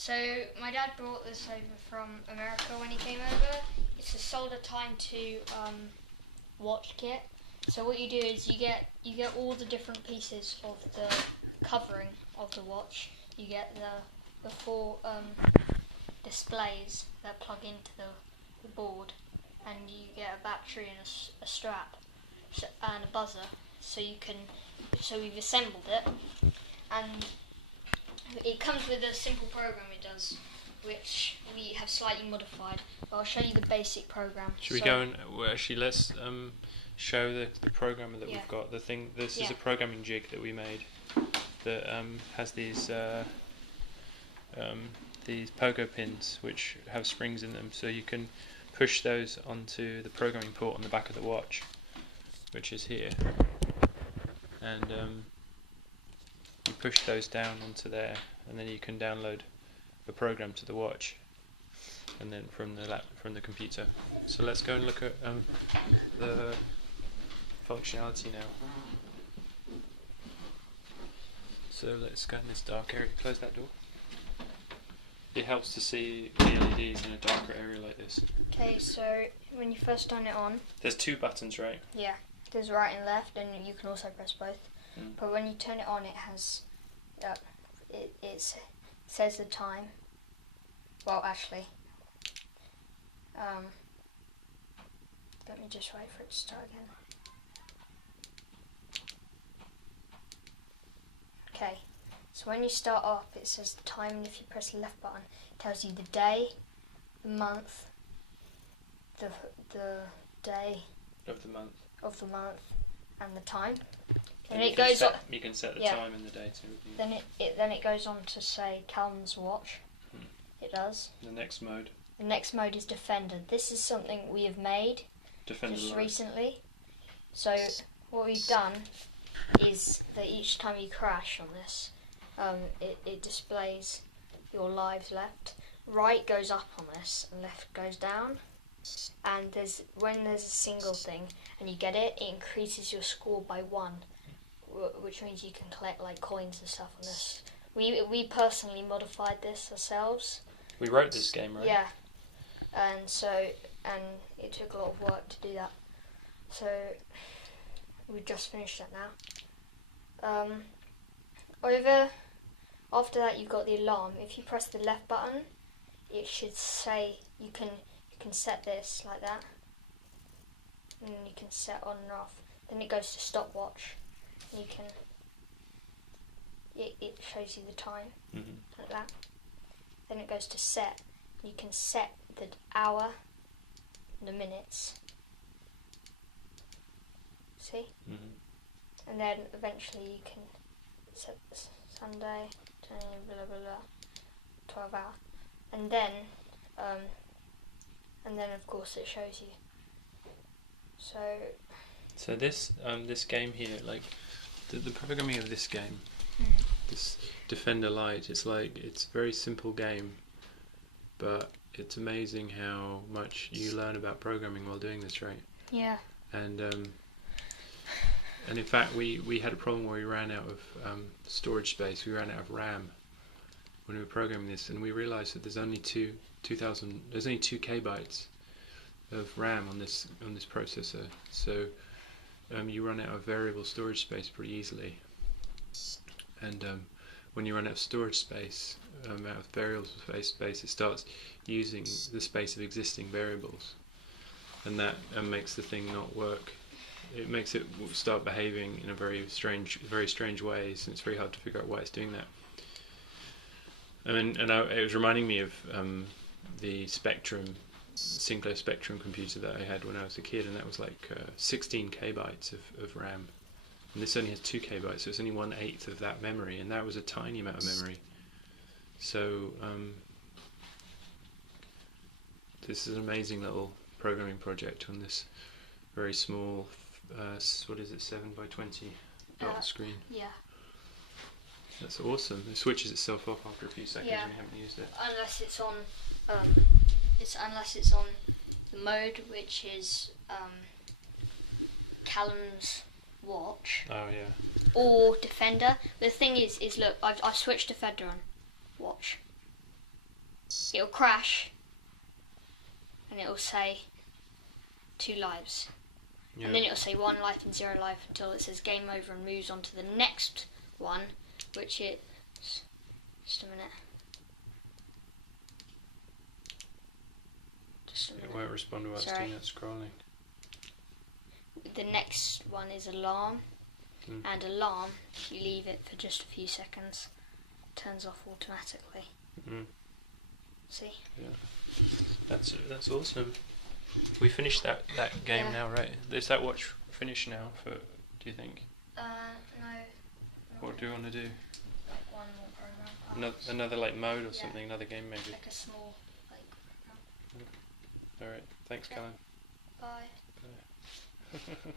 So my dad brought this over from America when he came over. It's a solder time to watch kit. So what you do is you get all the different pieces of the covering of the watch. You get the four displays that plug into the board, and you get a battery and a strap and a buzzer. So we've assembled it, and it comes with a simple program it does, which we have slightly modified. But I'll show you the basic program. Should we go and actually let's show the programmer that we've got. This is a programming jig that we made that has these pogo pins which have springs in them, so you can push those onto the programming port on the back of the watch, which is here, and you push those down onto there, and then you can download a program to the watch, and then from the computer. So let's go and look at the functionality now. So let's go in this dark area. Close that door. It helps to see the LEDs in a darker area like this. Okay, so when you first turn it on, there's two buttons, right? Yeah, there's right and left, and you can also press both. But when you turn it on, it has it says the time. Well, actually, let me just wait for it to start again. Okay, so when you start off, it says the time, and if you press the left button, it tells you the day, the month, the day of the month, and the time. And it goes on. You can set the time and the day too. Then it goes on to say Callum's watch. It does. The next mode. The next mode is Defender. This is something we have made just recently. So what we've done is that each time you crash on this, it displays your lives left. Right goes up on this and left goes down. And when there's a single thing and you get it, it increases your score by 1, which means you can collect like coins and stuff on this. We personally modified this ourselves. We wrote this game, right? Yeah, and it took a lot of work to do that. So we've just finished that now. After that, you've got the alarm. If you press the left button, it should say you can set this like that, and you can set on and off. Then it goes to stopwatch. You can. It shows you the time like that. Then it goes to set. You can set the hour, the minutes. See? And then eventually you can set Sunday, blah blah blah, 12 hour, and then of course it shows you. So this game here, like the programming of this game, this Defender Lite, it's like it's a very simple game, but it's amazing how much you learn about programming while doing this, right? Yeah. And in fact we had a problem where we ran out of storage space. We ran out of RAM when we were programming this, and we realized that there's only 2 kbytes of RAM on this processor, so you run out of variable storage space pretty easily. And when you run out of storage space, out of variable space, it starts using the space of existing variables, and that makes the thing not work. It makes it start behaving in a very strange ways, and it's very hard to figure out why it's doing that. It was reminding me of the Sinclair Spectrum computer that I had when I was a kid, and that was like 16 kbytes of RAM. And this only has 2 kbytes, so it's only 1/8 of that memory, and that was a tiny amount of memory. So this is an amazing little programming project on this very small, what is it, 7x20 dot screen. Yeah. That's awesome. It switches itself off after a few seconds when you haven't used it. Unless it's on, unless it's on the mode which is Callum's watch. Oh yeah. Or Defender. The thing is look, I've switched Defender on. Watch. it'll crash, and it'll say 2 lives. Yeah. And then it'll say 1 life and 0 life until it says game over and moves on to the next one, which is... Just a minute. It won't respond to us doing that scrolling. The next one is alarm, and alarm, if you leave it for just a few seconds, turns off automatically. See? Yeah. That's awesome. We finished that game now, right? Is that watch finished now? Do you think? No. What do you want to do? Like one more program. Another like mode or something. Another game maybe. Like a small program. All right. Thanks, Colin. Bye. Bye.